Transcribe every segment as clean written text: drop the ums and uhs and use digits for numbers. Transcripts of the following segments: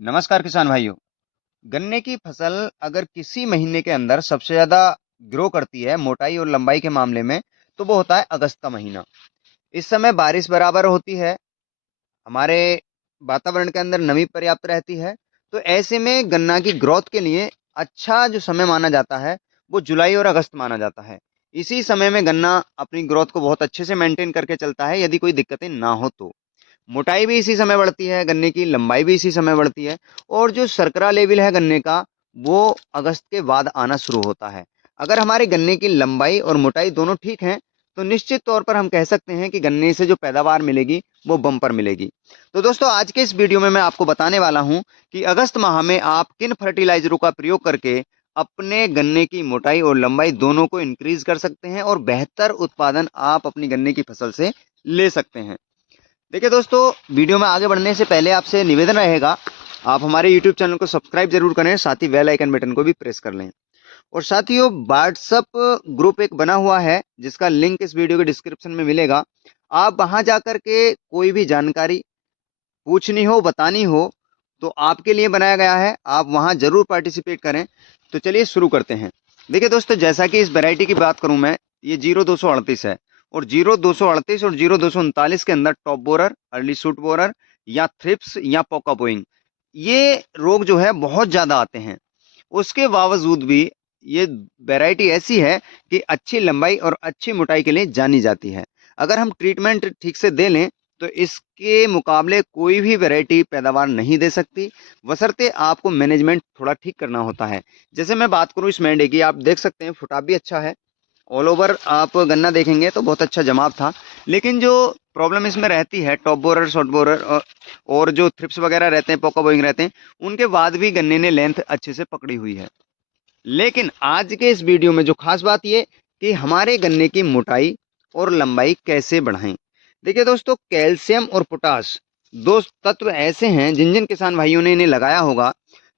नमस्कार किसान भाइयों। गन्ने की फसल अगर किसी महीने के अंदर सबसे ज्यादा ग्रो करती है मोटाई और लंबाई के मामले में, तो वो होता है अगस्त का महीना। इस समय बारिश बराबर होती है, हमारे वातावरण के अंदर नमी पर्याप्त रहती है। तो ऐसे में गन्ना की ग्रोथ के लिए अच्छा जो समय माना जाता है वो जुलाई और अगस्त माना जाता है। इसी समय में गन्ना अपनी ग्रोथ को बहुत अच्छे से मेंटेन करके चलता है, यदि कोई दिक्कतें ना हो तो। मोटाई भी इसी समय बढ़ती है, गन्ने की लंबाई भी इसी समय बढ़ती है। और जो शर्करा लेवल है गन्ने का, वो अगस्त के बाद आना शुरू होता है। अगर हमारे गन्ने की लंबाई और मोटाई दोनों ठीक हैं, तो निश्चित तौर पर हम कह सकते हैं कि गन्ने से जो पैदावार मिलेगी वो बम्पर मिलेगी। तो दोस्तों, आज के इस वीडियो में मैं आपको बताने वाला हूं कि अगस्त माह में आप किन फर्टिलाइजरों का प्रयोग करके अपने गन्ने की मोटाई और लंबाई दोनों को इंक्रीज कर सकते हैं और बेहतर उत्पादन आप अपनी गन्ने की फसल से ले सकते हैं। देखिए दोस्तों, वीडियो में आगे बढ़ने से पहले आपसे निवेदन रहेगा, आप हमारे यूट्यूब चैनल को सब्सक्राइब जरूर करें, साथ ही बेल आइकन बटन को भी प्रेस कर लें। और साथियों, व्हाट्सअप ग्रुप एक बना हुआ है जिसका लिंक इस वीडियो के डिस्क्रिप्शन में मिलेगा। आप वहां जाकर के कोई भी जानकारी पूछनी हो, बतानी हो, तो आपके लिए बनाया गया है, आप वहां जरूर पार्टिसिपेट करें। तो चलिए शुरू करते हैं। देखिए दोस्तों, जैसा कि इस वैरायटी की बात करूं मैं, ये 0238 है। और 0238 और 0239 के अंदर top borer, early suit borer या थ्रिप्स या पोका बोइंग, ये रोग जो है बहुत ज्यादा आते हैं। उसके बावजूद भी ये वैरायटी ऐसी है कि अच्छी लंबाई और अच्छी मोटाई के लिए जानी जाती है। अगर हम ट्रीटमेंट ठीक से दे लें तो इसके मुकाबले कोई भी वैरायटी पैदावार नहीं दे सकती, बशर्ते आपको मैनेजमेंट थोड़ा ठीक करना होता है। जैसे मैं बात करूं इस मेंढे की, आप देख सकते हैं फुटाव भी अच्छा है। ऑल ओवर आप गन्ना देखेंगे तो बहुत अच्छा जमाव था। लेकिन जो प्रॉब्लम इसमें रहती है, टॉप बोरर, शॉर्ट बोरर और जो थ्रिप्स वगैरह रहते हैं, पोका बोइंग रहते हैं, उनके बाद भी गन्ने ने लेंथ अच्छे से पकड़ी हुई है। लेकिन आज के इस वीडियो में जो खास बात ये कि हमारे गन्ने की मोटाई और लंबाई कैसे बढ़ाएं। देखिए दोस्तों, कैल्शियम और पोटाश दो तत्व ऐसे हैं जिन जिन किसान भाइयों ने इन्हें लगाया होगा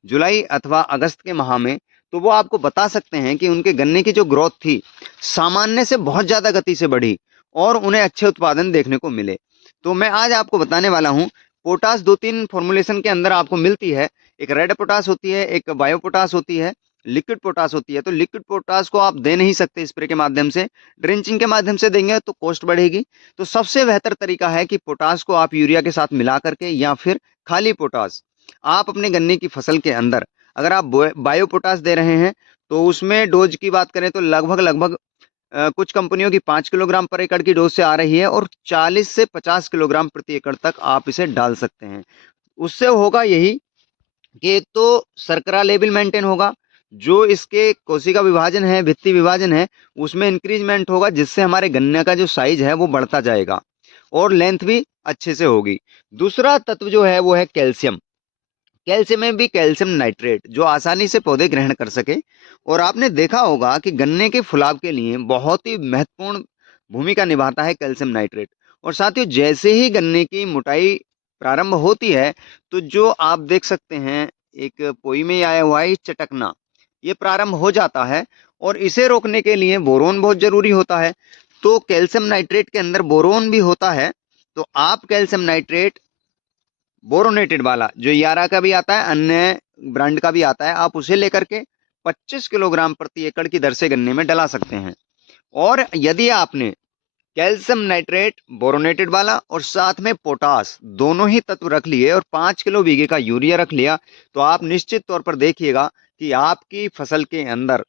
जुलाई अथवा अगस्त के माह में, तो वो आपको बता सकते हैं कि उनके गन्ने की जो ग्रोथ थी सामान्य से बहुत ज्यादा गति से बढ़ी और उन्हें अच्छे उत्पादन देखने को मिले। तो मैं आज आपको बताने वाला हूं। पोटाश दो तीन फॉर्मुलेशन के अंदर आपको मिलती है। एक रेड पोटाश होती है, एक बायो पोटाश होती है, लिक्विड पोटाश होती है। तो लिक्विड पोटाश को आप दे नहीं सकते स्प्रे के माध्यम से, ड्रिंचिंग के माध्यम से देंगे तो कॉस्ट बढ़ेगी। तो सबसे बेहतर तरीका है कि पोटाश को आप यूरिया के साथ मिला करके या फिर खाली पोटाश आप अपने गन्ने की फसल के अंदर, अगर आप बायो पोटाश दे रहे हैं, तो उसमें डोज की बात करें तो लगभग लगभग कुछ कंपनियों की 5 किलोग्राम पर एकड़ की डोज से आ रही है और 40 से 50 किलोग्राम प्रति एकड़ तक आप इसे डाल सकते हैं। उससे होगा यही कि एक तो शर्करा लेवल मेंटेन होगा, जो इसके कोशिका विभाजन है, भित्ति विभाजन है, उसमें इंक्रीजमेंट होगा, जिससे हमारे गन्ने का जो साइज है वो बढ़ता जाएगा और लेंथ भी अच्छे से होगी। दूसरा तत्व जो है वो है कैल्शियम। कैल्शियम में भी कैल्शियम नाइट्रेट, जो आसानी से पौधे ग्रहण कर सके। और आपने देखा होगा कि गन्ने के फुलाव के लिए बहुत ही महत्वपूर्ण भूमिका निभाता है कैल्शियम नाइट्रेट। और साथियों, जैसे ही गन्ने की मोटाई प्रारंभ होती है, तो जो आप देख सकते हैं, एक पोई में आया हुआ है चटकना, ये प्रारंभ हो जाता है। और इसे रोकने के लिए बोरोन बहुत जरूरी होता है। तो कैल्शियम नाइट्रेट के अंदर बोरोन भी होता है। तो आप कैल्शियम नाइट्रेट बोरोनेटेड वाला, जो यारा का भी आता है, अन्य ब्रांड का भी आता है, आप उसे लेकर के 25 किलोग्राम प्रति एकड़ की दर से गन्ने में डला सकते हैं। और यदि आपने कैल्शियम नाइट्रेट बोरोनेटेड वाला और साथ में पोटास दोनों ही तत्व रख लिए और 5 किलो बीघे का यूरिया रख लिया, तो आप निश्चित तौर पर देखिएगा कि आपकी फसल के अंदर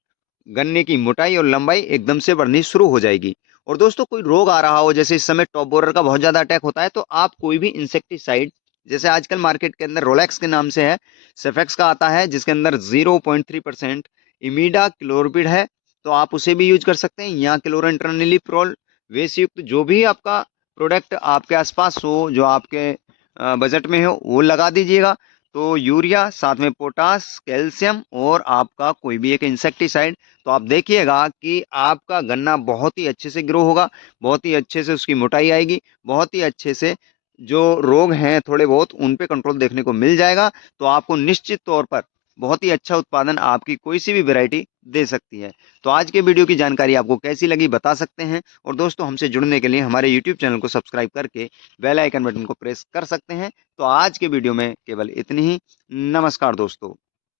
गन्ने की मोटाई और लंबाई एकदम से बढ़नी शुरू हो जाएगी। और दोस्तों, कोई रोग आ रहा हो, जैसे इस समय टॉप बोरर का बहुत ज्यादा अटैक होता है, तो आप कोई भी इंसेक्टिसाइड, जैसे आजकल मार्केट के अंदर रोलेक्स के नाम से है, सेफेक्स का आता है जिसके अंदर 0.3% इमीडा क्लोरपिड है, तो आप उसे भी यूज कर सकते हैं। या क्लोरेंट्रनिलीप्रोल वेस युक्त जो भी आपका प्रोडक्ट आपके आसपास हो, जो आपके बजट में हो, वो लगा दीजिएगा। तो यूरिया, साथ में पोटास, कैल्शियम और आपका कोई भी एक इंसेक्टिसाइड, तो आप देखिएगा कि आपका गन्ना बहुत ही अच्छे से ग्रो होगा, बहुत ही अच्छे से उसकी मोटाई आएगी, बहुत ही अच्छे से जो रोग हैं थोड़े बहुत उन पे कंट्रोल देखने को मिल जाएगा। तो आपको निश्चित तौर पर बहुत ही अच्छा उत्पादन आपकी कोई सी भी वैरायटी दे सकती है। तो आज के वीडियो की जानकारी आपको कैसी लगी बता सकते हैं, और दोस्तों हमसे जुड़ने के लिए हमारे यूट्यूब चैनल को सब्सक्राइब करके बेल आइकन बटन को प्रेस कर सकते हैं। तो आज के वीडियो में केवल इतनी ही। नमस्कार दोस्तों।